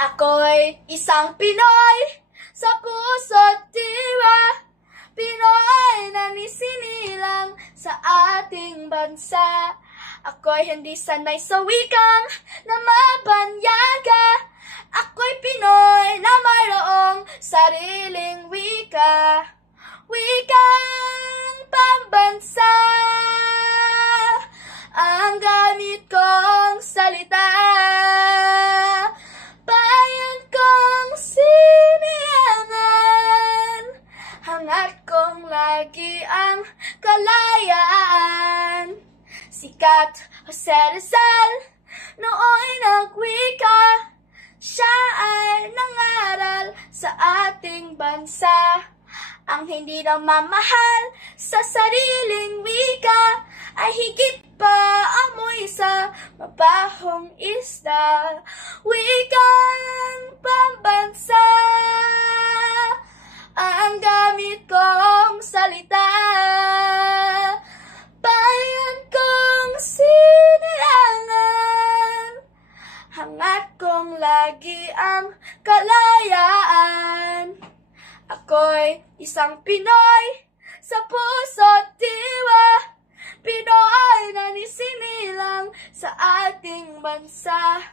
Ako'y isang Pinoy sa puso't diwa, Pinoy na nisinilang sa ating bansa. Ako'y hindi sanay sa wikang na mabanyaga, ako'y Pinoy na mayroong sariling wika, wikang pambansa. Ang gamit kong salita, bayan kong sinilangan, hangat kong lagi ang kalayaan. Sikat Jose Rizal nooy nagwika, siya ay nangaral sa ating bansa. Ang hindi na mamahal sa sariling wika ay higit pa amoy sa mabahong isda, wikang pambansa. Ang gamit kong salita, bayan kong sinilangan, hangat kong lagi ang kalayaan. Ako'y isang Pinoy sa puso't diwa, Pinoy na nisinilang sa ating bansa.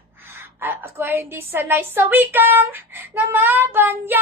Ako'y hindi sanay sa wikang na mabanya,